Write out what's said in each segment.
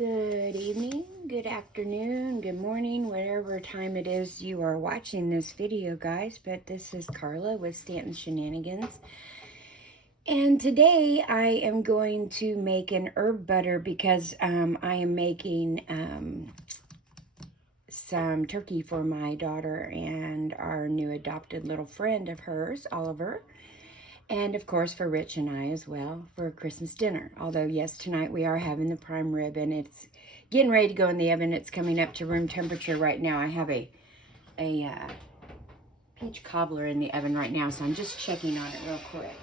Good evening, good afternoon, good morning, whatever time it is you are watching this video, guys. But this is Carla with Stanton Shenanigans. And today I am going to make an herb butter because I am making some turkey for my daughter and our new adopted little friend of hers, Oliver. And of course for Rich and I as well for a Christmas dinner. Although yes, tonight we are having the prime rib and it's getting ready to go in the oven. It's coming up to room temperature right now. I have a peach cobbler in the oven right now, so I'm just checking on it real quick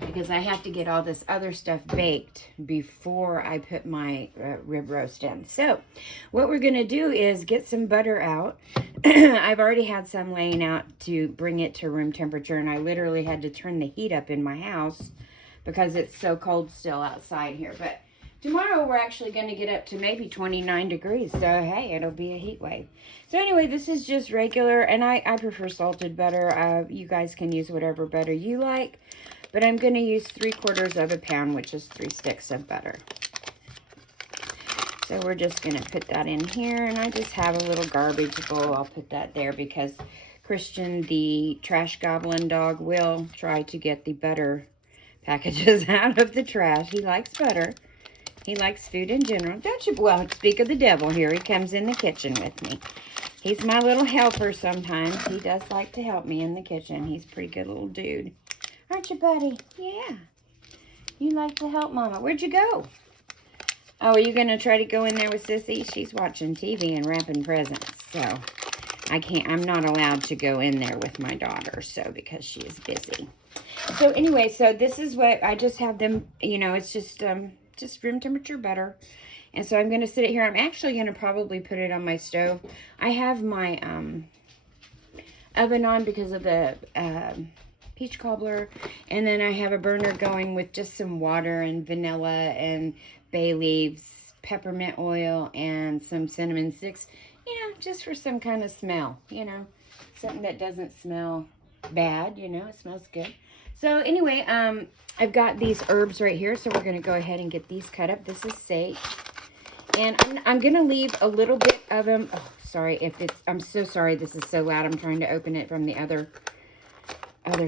because I have to get all this other stuff baked before I put my rib roast in. So what we're going to do is get some butter out. I've already had some laying out to bring it to room temperature, and I literally had to turn the heat up in my house because it's so cold still outside here. But tomorrow we're actually going to get up to maybe 29 degrees, so hey, it'll be a heat wave. So anyway, this is just regular, and I prefer salted butter. You guys can use whatever butter you like. But I'm going to use 3/4 of a pound, which is 3 sticks of butter. So we're just going to put that in here. And I just have a little garbage bowl. I'll put that there because Christian, the trash goblin dog, will try to get the butter packages out of the trash. He likes butter. He likes food in general. Don't you? Well, speak of the devil. Here he comes in the kitchen with me. He's my little helper sometimes. He does like to help me in the kitchen. He's a pretty good little dude. Aren't you, buddy? Yeah. You like to help Mama. Where'd you go? Oh, are you going to try to go in there with Sissy? She's watching TV and wrapping presents. So, I'm not allowed to go in there with my daughter, so, because she is busy. So, anyway, so this is what, I just have them, it's just room temperature butter. And so I'm going to sit it here. I'm actually going to probably put it on my stove. I have my oven on because of the peach cobbler, and then I have a burner going with just some water and vanilla and bay leaves, peppermint oil, and some cinnamon sticks, just for some kind of smell, something that doesn't smell bad, it smells good. So anyway, I've got these herbs right here, so we're going to go ahead and get these cut up. This is sage, and I'm going to leave a little bit of them. Oh, sorry I'm so sorry this is so loud. I'm trying to open it from the other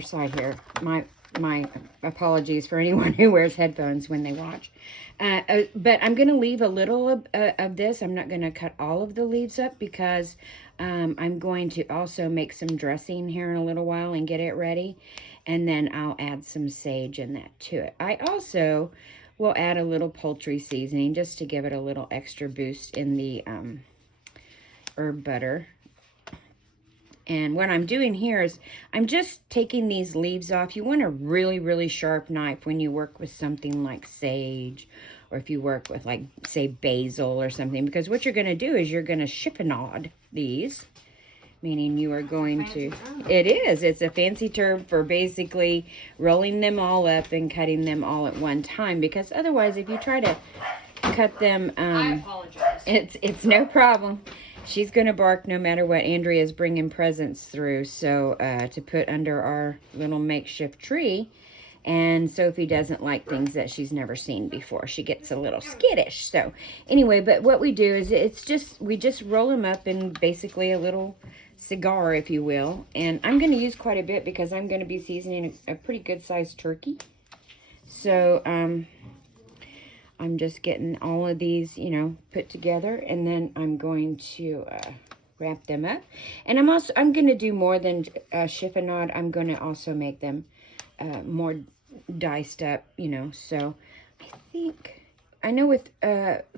side here. My apologies for anyone who wears headphones when they watch. But I'm going to leave a little of this. I'm not going to cut all of the leaves up because I'm going to also make some dressing here in a little while and get it ready. And then I'll add some sage and that to it. I also will add a little poultry seasoning just to give it a little extra boost in the herb butter. And what I'm doing here is I'm just taking these leaves off. You want a really, really sharp knife when you work with something like sage, or if you work with, like, say, basil or something. Because what you're going to do is you're going to chiffonade these, meaning you are going to... It is. It's a fancy term for basically rolling them all up and cutting them all at one time. Because otherwise, if you try to cut them... I apologize. It's no problem. She's going to bark no matter what. Andrea's bringing presents through, so to put under our little makeshift tree. And Sophie doesn't like things that she's never seen before. She gets a little skittish. So anyway, but what we do is we just roll them up in basically a little cigar, if you will. And I'm going to use quite a bit because I'm going to be seasoning a pretty good sized turkey. So I'm just getting all of these, put together, and then I'm going to wrap them up. And I'm going to do more than chiffonade. I'm going to also make them more diced up, So I know with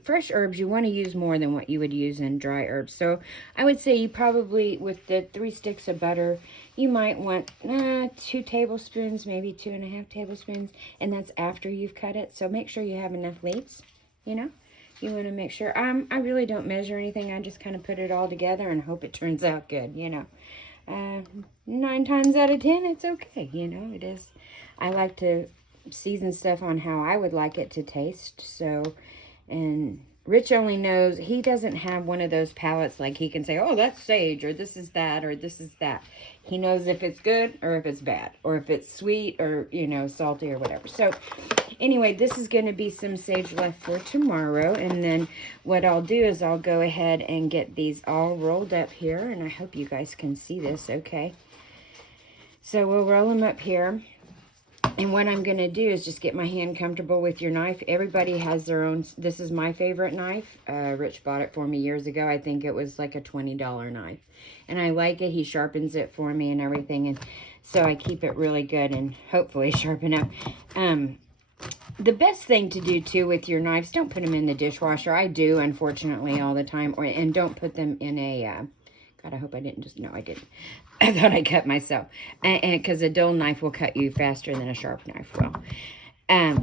fresh herbs, you want to use more than what you would use in dry herbs. So I would say you probably, with the 3 sticks of butter, you might want 2 tablespoons, maybe 2.5 tablespoons. And that's after you've cut it. So make sure you have enough leaves, You want to make sure. I really don't measure anything. I just kind of put it all together and hope it turns out good, 9 times out of 10, it's okay, It is. I like to season stuff on how I would like it to taste. So, and Rich only knows, he doesn't have one of those palettes like he can say, oh, that's sage, or this is that, or this is that. He knows if it's good or if it's bad, or if it's sweet or, you know, salty or whatever. So anyway, this is going to be some sage left for tomorrow. And then what I'll do is I'll go ahead and get these all rolled up here. And I hope you guys can see this okay. So we'll roll them up here. And what I'm going to do is just get my hand comfortable with your knife. Everybody has their own. This is my favorite knife. Rich bought it for me years ago. I think it was like a $20 knife. And I like it. He sharpens it for me and everything. And so I keep it really good and hopefully sharpen up. The best thing to do, too, with your knives, don't put them in the dishwasher. I do, unfortunately, all the time. And don't put them in a... God, I hope I didn't just... No, I didn't. I thought I cut myself. Because a dull knife will cut you faster than a sharp knife will.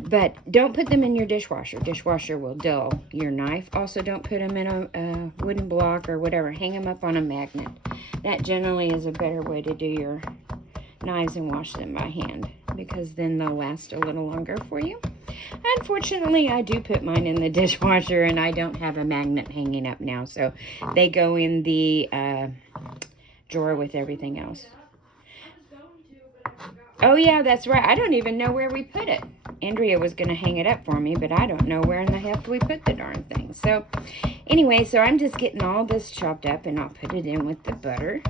But don't put them in your dishwasher. Dishwasher will dull your knife. Also, don't put them in a wooden block or whatever. Hang them up on a magnet. That generally is a better way to do your knives and wash them by hand, because then they'll last a little longer for you. Unfortunately, I do put mine in the dishwasher, and I don't have a magnet hanging up now, so they go in the drawer with everything else. Oh, yeah, that's right. I don't even know where we put it. Andrea was going to hang it up for me, but I don't know where in the heck we put the darn thing. So, anyway, so I'm just getting all this chopped up, and I'll put it in with the butter.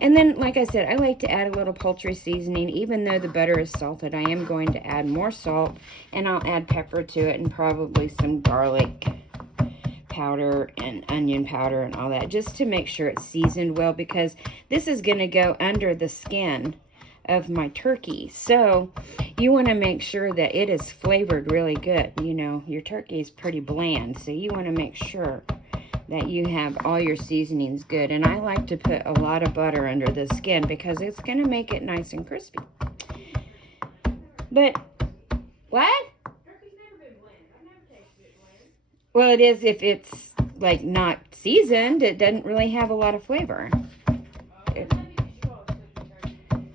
And then, like I said, I like to add a little poultry seasoning. Even though the butter is salted, I am going to add more salt, and I'll add pepper to it and probably some garlic powder and onion powder and all that, just to make sure it's seasoned well, because this is going to go under the skin of my turkey. So you want to make sure that it is flavored really good. You know, your turkey is pretty bland, so you want to make sure that you have all your seasonings good. And I like to put a lot of butter under the skin because it's going to make it nice and crispy. But, what? Turkey's never been bland. I've never tasted it bland. Well, it is if it's, like, not seasoned. It doesn't really have a lot of flavor.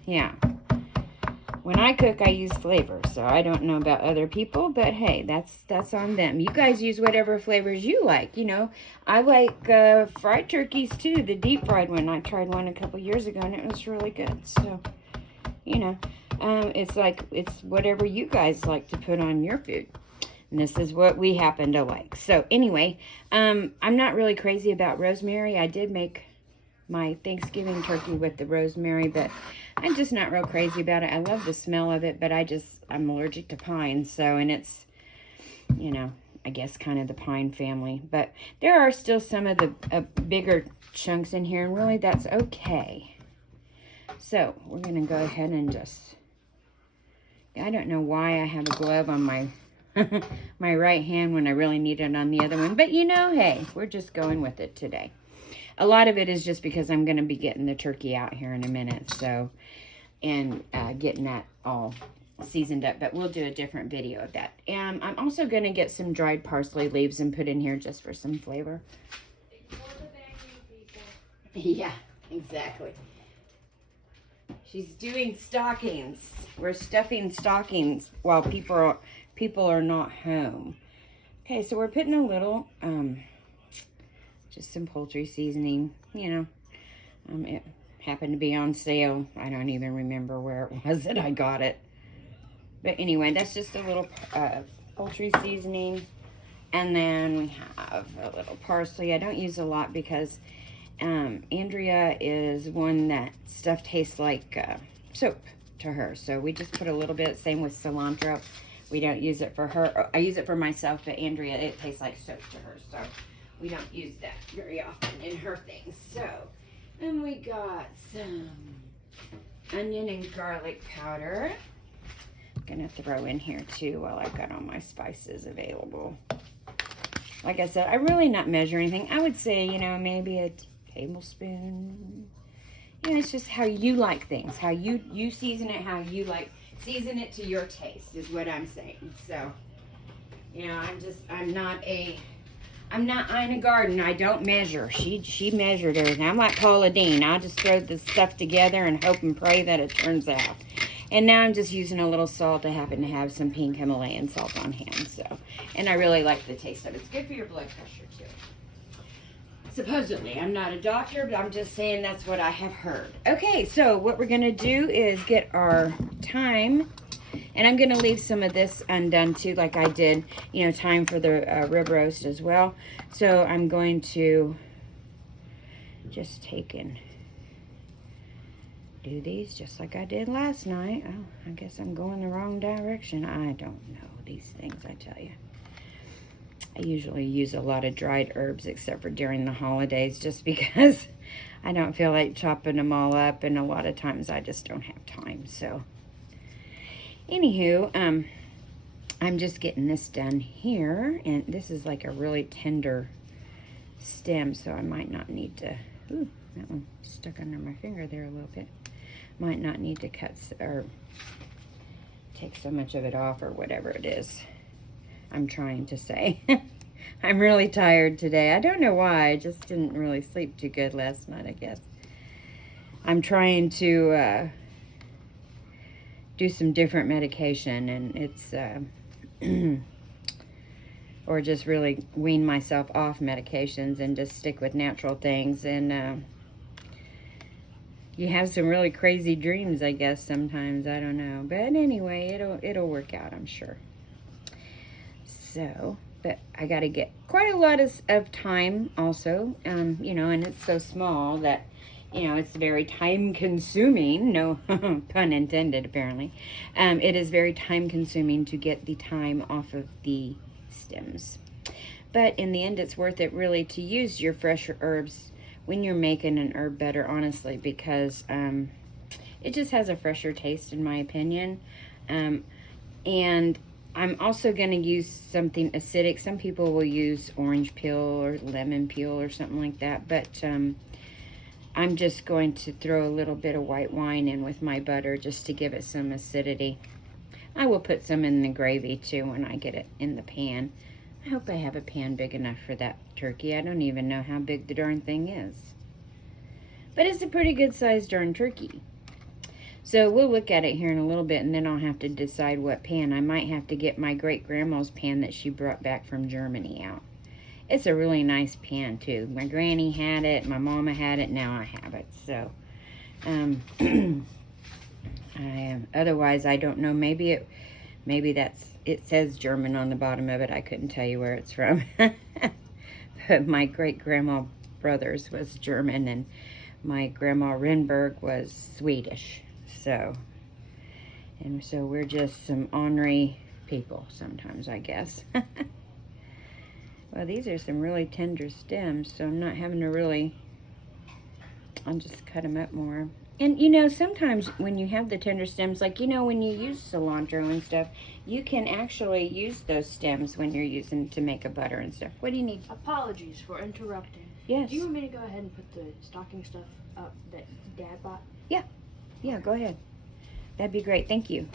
Yeah. When I cook, I use flavor, so I don't know about other people, but hey, that's on them. You guys use whatever flavors you like, you know. I like fried turkeys, too, the deep fried one. I tried one a couple years ago, and it was really good. So, you know, it's whatever you guys like to put on your food. And this is what we happen to like. So, anyway, I'm not really crazy about rosemary. I did make my Thanksgiving turkey with the rosemary, but I'm just not real crazy about it. I love the smell of it, but I'm allergic to pine, so, and it's, you know, I guess kind of the pine family. But there are still some of the bigger chunks in here, and really that's okay. So we're going to go ahead and just, I don't know why I have a glove on my my right hand when I really need it on the other one, but you know, hey, we're just going with it today. A lot of it is just because I'm going to be getting the turkey out here in a minute, so, and getting that all seasoned up, but we'll do a different video of that. And I'm also going to get some dried parsley leaves and put in here just for some flavor. Yeah, exactly. She's doing stockings. We're stuffing stockings while people are not home. Okay, so we're putting a little just some poultry seasoning, you know. It happened to be on sale. I don't even remember where it was that I got it. But anyway, that's just a little poultry seasoning. And then we have a little parsley. I don't use a lot because Andrea is one that stuff tastes like soap to her. So we just put a little bit. Same with cilantro. We don't use it for her. I use it for myself, but Andrea, it tastes like soap to her. So we don't use that very often in her things. So, and we got some onion and garlic powder. I'm gonna throw in here too while I've got all my spices available. Like I said, I really not measure anything. I would say, you know, maybe a tablespoon. You know, it's just how you like things. How you season it, how you like. Season it to your taste is what I'm saying. So, you know, I'm not Ina Garten. I don't measure. She measured everything. I'm like Paula Deen. I just throw this stuff together and hope and pray that it turns out. And now I'm just using a little salt. I happen to have some pink Himalayan salt on hand. So, and I really like the taste of it. It's good for your blood pressure too. Supposedly. I'm not a doctor, but I'm just saying that's what I have heard. Okay, so what we're going to do is get our thyme. And I'm going to leave some of this undone too, like I did, you know, thyme for the rib roast as well. So I'm going to just take and do these just like I did last night. Oh, I guess I'm going the wrong direction. I don't know these things, I tell you. I usually use a lot of dried herbs except for during the holidays just because I don't feel like chopping them all up, and a lot of times I just don't have time. So anywho, I'm just getting this done here, and this is like a really tender stem, so I might not need to, ooh, that one stuck under my finger there a little bit. Might not need to cut or take so much of it off or whatever it is I'm trying to say. I'm really tired today. I don't know why. I just didn't really sleep too good last night, I guess. I'm trying to do some different medication, and it's or just really wean myself off medications and just stick with natural things. And you have some really crazy dreams, I guess, sometimes. I don't know. But anyway, it'll work out, I'm sure. So, but I got to get quite a lot of time also, you know, and it's so small that, you know, it's very time consuming. No pun intended, apparently. It is very time consuming to get the thyme off of the stems. But in the end, it's worth it really to use your fresher herbs when you're making an herb butter, honestly, because it just has a fresher taste, in my opinion. And I'm also going to use something acidic. Some people will use orange peel or lemon peel or something like that. But I'm just going to throw a little bit of white wine in with my butter just to give it some acidity. I will put some in the gravy too when I get it in the pan. I hope I have a pan big enough for that turkey. I don't even know how big the darn thing is. But it's a pretty good sized darn turkey. So we'll look at it here in a little bit, and then I'll have to decide what pan. I might have to get my great-grandma's pan that she brought back from Germany out. It's a really nice pan, too. My granny had it, my mama had it, now I have it. So, otherwise, I don't know. Maybe it says German on the bottom of it. I couldn't tell you where it's from. But my great-grandma brother's was German, and my grandma Renberg was Swedish. So we're just some ornery people sometimes, I guess. Well, these are some really tender stems, so I'm not having to really, I'll just cut them up more. And, you know, sometimes when you have the tender stems, like, you know, when you use cilantro and stuff, you can actually use those stems when you're using to make a butter and stuff. What do you need? Apologies for interrupting. Yes. Do you want me to go ahead and put the stocking stuff up that Dad bought? Yeah, go ahead. That'd be great. Thank you.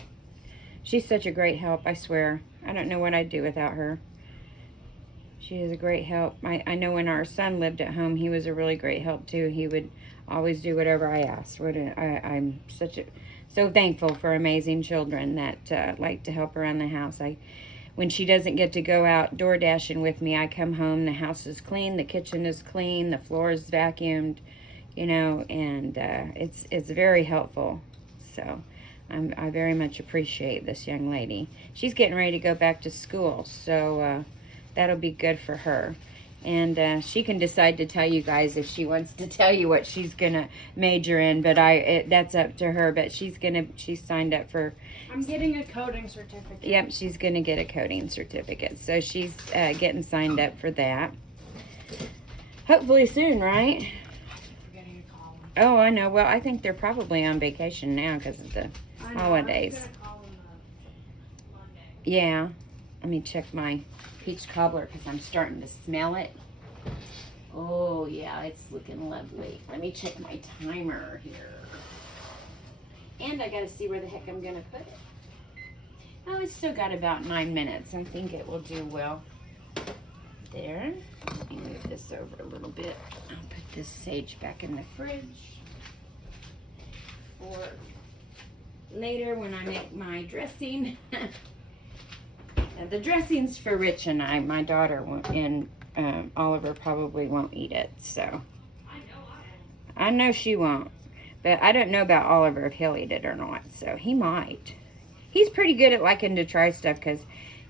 She's such a great help, I swear. I don't know what I'd do without her. She is a great help. I know when our son lived at home, he was a really great help too. He would always do whatever I asked. I'm so thankful for amazing children that like to help around the house. When she doesn't get to go out door dashing with me, I come home, the house is clean, the kitchen is clean, the floor is vacuumed, you know, and it's very helpful. So I very much appreciate this young lady. She's getting ready to go back to school, so that'll be good for her. And she can decide to tell you guys if she wants to tell you what she's gonna major in, but that's up to her. But she's signed up for. I'm getting a coding certificate. Yep, she's gonna get a coding certificate, so she's getting signed up for that. Hopefully soon, right? Forgetting to call them. Oh, I know. Well, I think they're probably on vacation now because of the holidays. I was gonna call them Monday. Yeah. Let me check my peach cobbler because I'm starting to smell it. Oh, yeah, it's looking lovely. Let me check my timer here. And I got to see where the heck I'm going to put it. Oh, it's still got about 9 minutes. I think it will do well. There. Let me move this over a little bit. I'll put this sage back in the fridge for later when I make my dressing. Now, the dressing's for Rich and I. My daughter won't, and Oliver probably won't eat it, so. I know she won't. But I don't know about Oliver if he'll eat it or not, so he might. He's pretty good at liking to try stuff because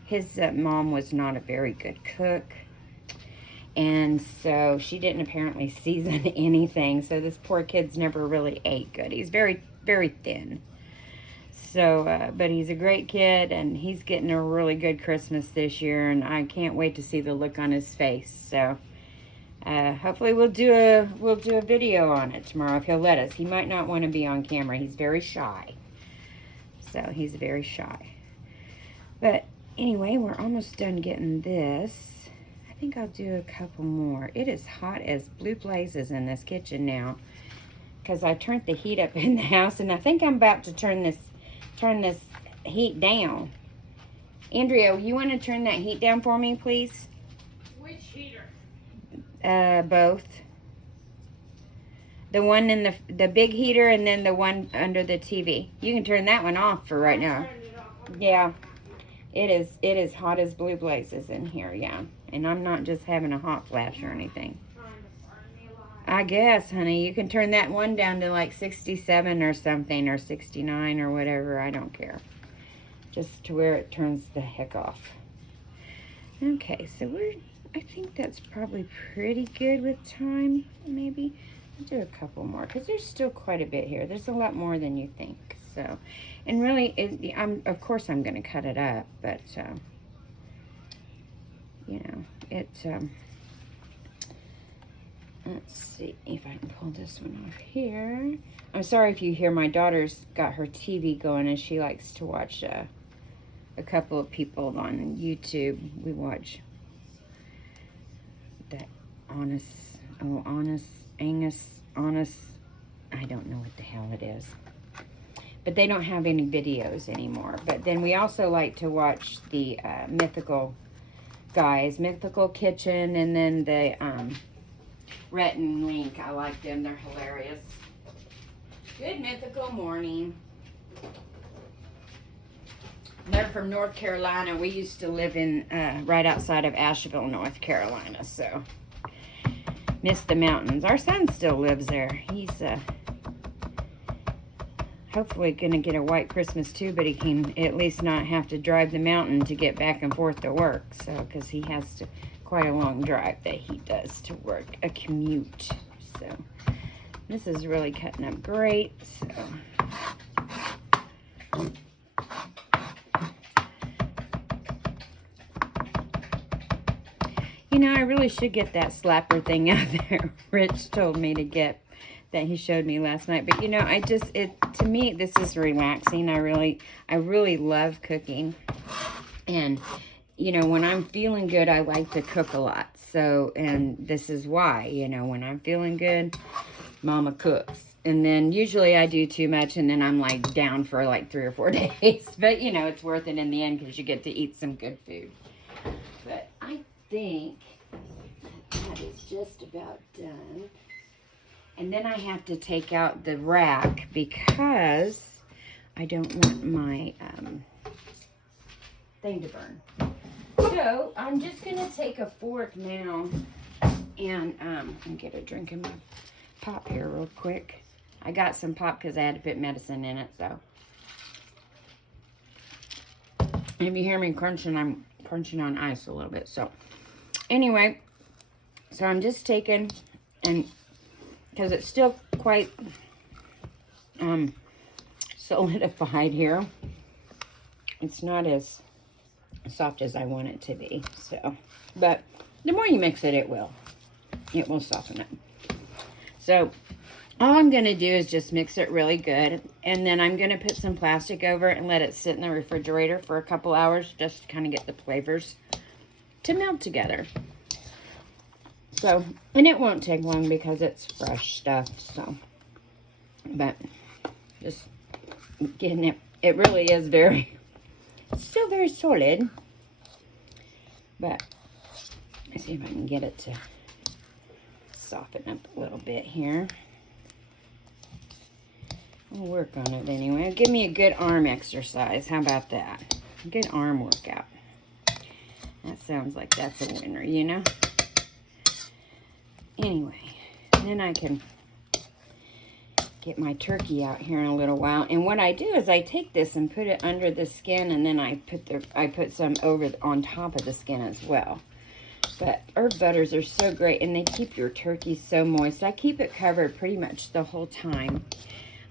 his mom was not a very good cook. And so she didn't apparently season anything, so this poor kid's never really ate good. He's very, very thin. So, but he's a great kid, and he's getting a really good Christmas this year, and I can't wait to see the look on his face. So, hopefully we'll do a video on it tomorrow if he'll let us. He might not want to be on camera. He's very shy. So, he's very shy. But anyway, we're almost done getting this. I think I'll do a couple more. It is hot as blue blazes in this kitchen now because I turned the heat up in the house, and I think I'm about to turn this heat down. Andrea, you want to turn that heat down for me, please? Which heater? Both. The one in the big heater, and then the one under the TV. You can turn that one off for right now. Yeah. It is hot as blue blazes in here, yeah. And I'm not just having a hot flash or anything. I guess, honey, you can turn that one down to like 67 or something, or 69 or whatever. I don't care. Just to where it turns the heck off. Okay, so I think that's probably pretty good with time, maybe. I'll do a couple more, because there's still quite a bit here. There's a lot more than you think, so. And really, of course I'm going to cut it up, but, you know, let's see if I can pull this one off here. I'm sorry if you hear my daughter's got her TV going, and she likes to watch a couple of people on YouTube. We watch that Honest, I don't know what the hell it is. But they don't have any videos anymore. But then we also like to watch the Mythical guys, Mythical Kitchen, and then the Rhett and Link. I like them. They're hilarious. Good Mythical morning. They're from North Carolina. We used to live in right outside of Asheville, North Carolina. So, miss the mountains. Our son still lives there. He's hopefully going to get a white Christmas too, but he can at least not have to drive the mountain to get back and forth to work. So, because he has to, quite a long drive that he does to work, a commute. So, this is really cutting up great. So, you know, I really should get that slapper thing out there. Rich told me to get, that he showed me last night. But you know, to me, this is relaxing. I really love cooking. And, you know, when I'm feeling good, I like to cook a lot. So, and this is why, you know, when I'm feeling good, Mama cooks. And then usually I do too much, and then I'm like down for like 3 or 4 days. But, you know, it's worth it in the end because you get to eat some good food. But I think that is just about done. And then I have to take out the rack because I don't want my thing to burn. So I'm just going to take a fork now and get a drink in my pop here real quick. I got some pop because I had to put medicine in it. So if you hear me crunching, I'm crunching on ice a little bit. So anyway, so I'm just taking, and because it's still quite solidified here, it's not as soft as I want it to be. So, but the more you mix it, it will soften it. So all I'm going to do is just mix it really good, and then I'm going to put some plastic over it and let it sit in the refrigerator for a couple hours just to kind of get the flavors to melt together. So, and it won't take long because it's fresh stuff, so, but just getting it, it really is still very solid, but let's see if I can get it to soften up a little bit here. I'll work on it anyway. Give me a good arm exercise. How about that? A good arm workout. That sounds like that's a winner, you know? Anyway, then I can get my turkey out here in a little while. And what I do is I take this and put it under the skin, and then I put some over on top of the skin as well. But herb butters are so great, and they keep your turkey so moist. I keep it covered pretty much the whole time.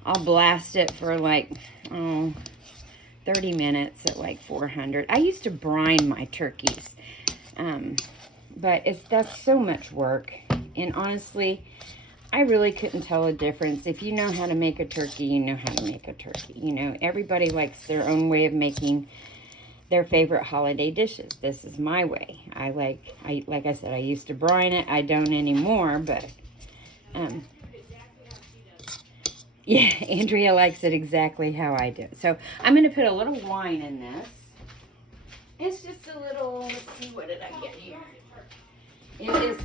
I'll blast it for like 30 minutes at like 400. I used to brine my turkeys, but that's so much work. And honestly, I really couldn't tell a difference. If you know how to make a turkey, you know how to make a turkey. You know, everybody likes their own way of making their favorite holiday dishes. This is my way. Like I said, I used to brine it. I don't anymore, but yeah, Andrea likes it exactly how I do. So I'm going to put a little wine in this. It's just a little, let's see, what did I get here? It is,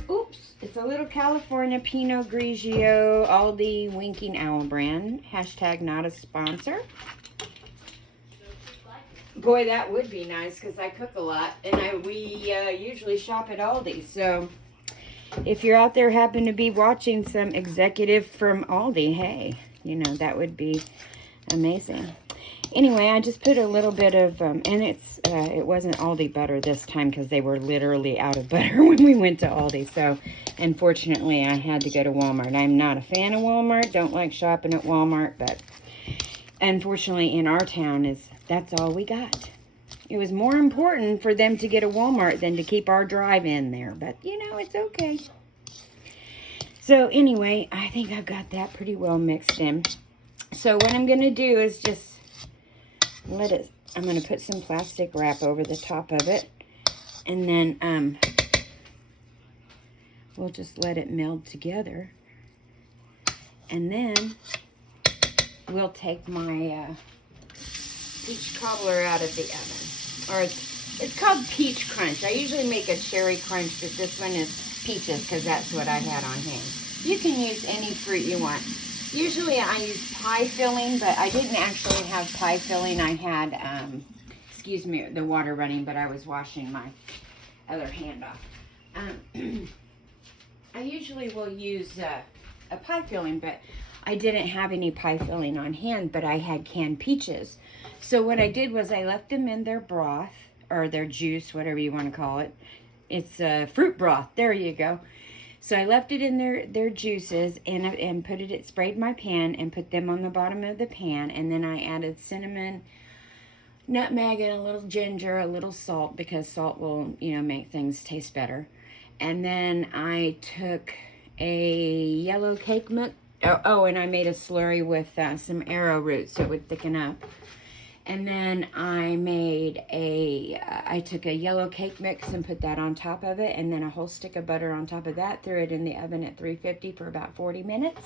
it's a little California Pinot Grigio Aldi Winking Owl brand. Hashtag not a sponsor. Boy, that would be nice because I cook a lot. And we usually shop at Aldi. So if you're out there happen to be watching some executive from Aldi, hey, you know, that would be amazing. Anyway, I just put a little bit of, and it wasn't Aldi butter this time because they were literally out of butter when we went to Aldi. So, unfortunately, I had to go to Walmart. I'm not a fan of Walmart. Don't like shopping at Walmart, but unfortunately, in our town, that's all we got. It was more important for them to get a Walmart than to keep our drive in there. But, you know, it's okay. So, anyway, I think I've got that pretty well mixed in. So, what I'm going to do is just I'm going to put some plastic wrap over the top of it. And then we'll just let it meld together. And then we'll take my peach cobbler out of the oven. Or it's called Peach Crunch. I usually make a cherry crunch, but this one is peaches because that's what I had on hand. You can use any fruit you want. Usually I use pie filling, but I didn't actually have pie filling. I had, excuse me, the water running, but I was washing my other hand off. I usually will use a pie filling, but I didn't have any pie filling on hand, but I had canned peaches. So what I did was I left them in their broth, or their juice, whatever you want to call it. It's fruit broth. There you go. So I left it in their juices and sprayed my pan and put them on the bottom of the pan. And then I added cinnamon, nutmeg, and a little ginger, a little salt, because salt will, you know, make things taste better. And then I took a yellow cake mix. And I made a slurry with some arrowroot so it would thicken up. And then I took a yellow cake mix and put that on top of it, and then a whole stick of butter on top of that. Threw it in the oven at 350 for about 40 minutes.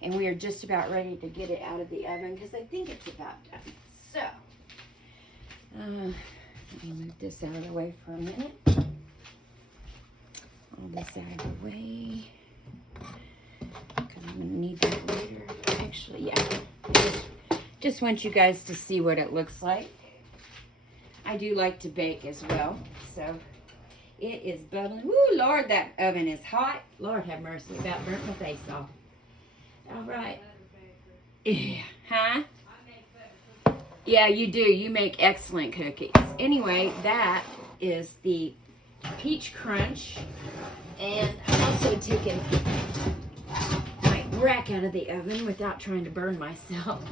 And we are just about ready to get it out of the oven because I think it's about done. So, let me move this out of the way for a minute. All this out of the way because I'm going to need that later. Actually, yeah. Just want you guys to see what it looks like. I do like to bake as well. So it is bubbling. Woo, Lord, that oven is hot. Lord have mercy, about burnt my face off. All right. Yeah. Huh? Yeah, you do. You make excellent cookies. Anyway, that is the Peach Crunch. And I'm also taking my rack out of the oven without trying to burn myself.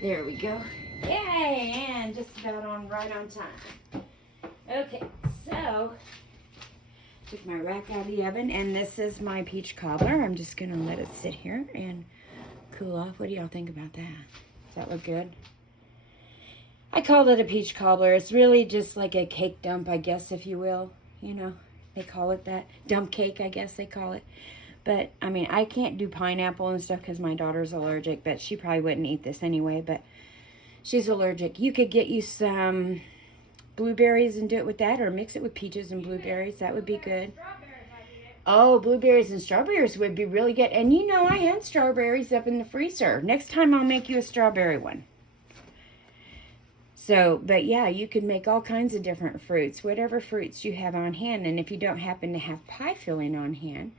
There we go. Yay! And just about right on time. Okay, so took my rack out of the oven, and this is my peach cobbler. I'm just gonna let it sit here and cool off. What do y'all think about that? Does that look good? I called it a peach cobbler. It's really just like a cake dump, I guess, if you will. You know, they call it that. Dump cake, I guess they call it. But, I mean, I can't do pineapple and stuff because my daughter's allergic, but she probably wouldn't eat this anyway, but she's allergic. You could get you some blueberries and do it with that, or mix it with peaches and blueberries. That would be good. Oh, blueberries and strawberries would be really good. And you know, I had strawberries up in the freezer. Next time I'll make you a strawberry one. So, but yeah, you can make all kinds of different fruits, whatever fruits you have on hand. And if you don't happen to have pie filling on hand,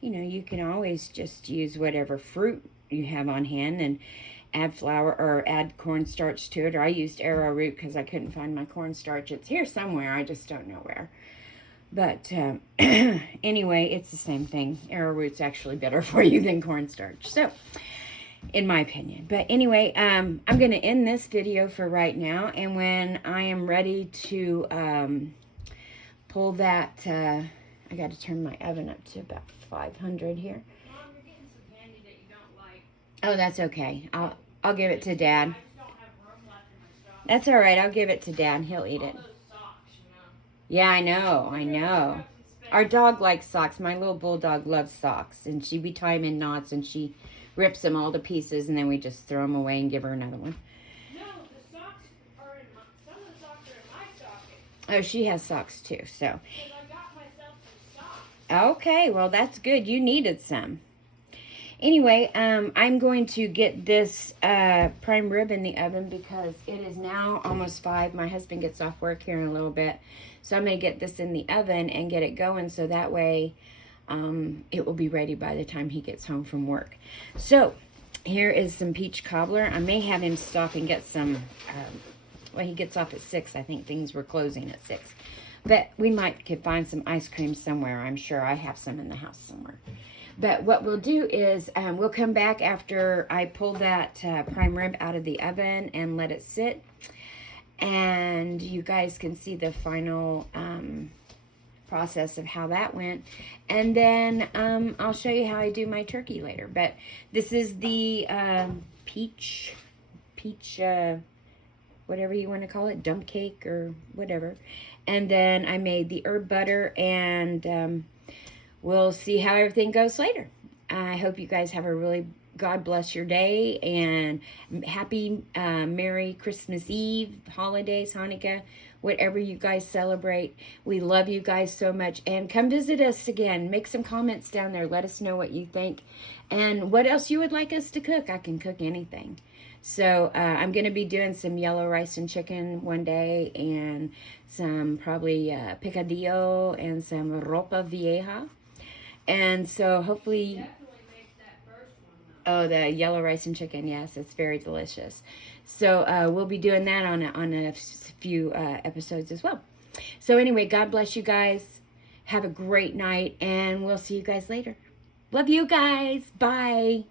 you know, you can always just use whatever fruit you have on hand and add flour or add cornstarch to it. Or I used arrowroot because I couldn't find my cornstarch. It's here somewhere. I just don't know where. But anyway, it's the same thing. Arrowroot's actually better for you than cornstarch. So, in my opinion. But anyway, I'm going to end this video for right now. And when I am ready to pull that, I got to turn my oven up to about 500 here. Mom, you're getting some candy that you don't like. Oh, that's okay. I'll give it to Dad. I just don't have room left in my stocking. That's all right. I'll give it to Dad. He'll eat it. All those socks, you know. Yeah, I know. I know. Our dog likes socks. My little bulldog loves socks. And we tie them in knots and she rips them all to pieces and then we just throw them away and give her another one. No, the socks are in my, some of the socks are in my stocking. Oh, she has socks too, so. Because I got myself some socks. Okay, well, that's good. You needed some. Anyway, I'm going to get this prime rib in the oven because it is now almost 5. My husband gets off work here in a little bit. So I'm going to get this in the oven and get it going so that way it will be ready by the time he gets home from work. So here is some peach cobbler. I may have him stop and get some, well, he gets off at 6. I think things were closing at 6. But we could find some ice cream somewhere. I'm sure I have some in the house somewhere. But what we'll do is we'll come back after I pull that prime rib out of the oven and let it sit. And you guys can see the final process of how that went. And then I'll show you how I do my turkey later. But this is the peach, whatever you want to call it, dump cake or whatever. And then I made the herb butter and we'll see how everything goes later. I hope you guys have a really, God bless your day, and happy, Merry Christmas Eve, holidays, Hanukkah, whatever you guys celebrate. We love you guys so much, and come visit us again. Make some comments down there. Let us know what you think, and what else you would like us to cook. I can cook anything. So I'm going to be doing some yellow rice and chicken one day, and some probably picadillo and some ropa vieja. And so hopefully, Definitely make that first one, though. oh, the yellow rice and chicken, yes, it's very delicious. So we'll be doing that on a few episodes as well. So anyway, God bless you guys. Have a great night, and we'll see you guys later. Love you guys. Bye.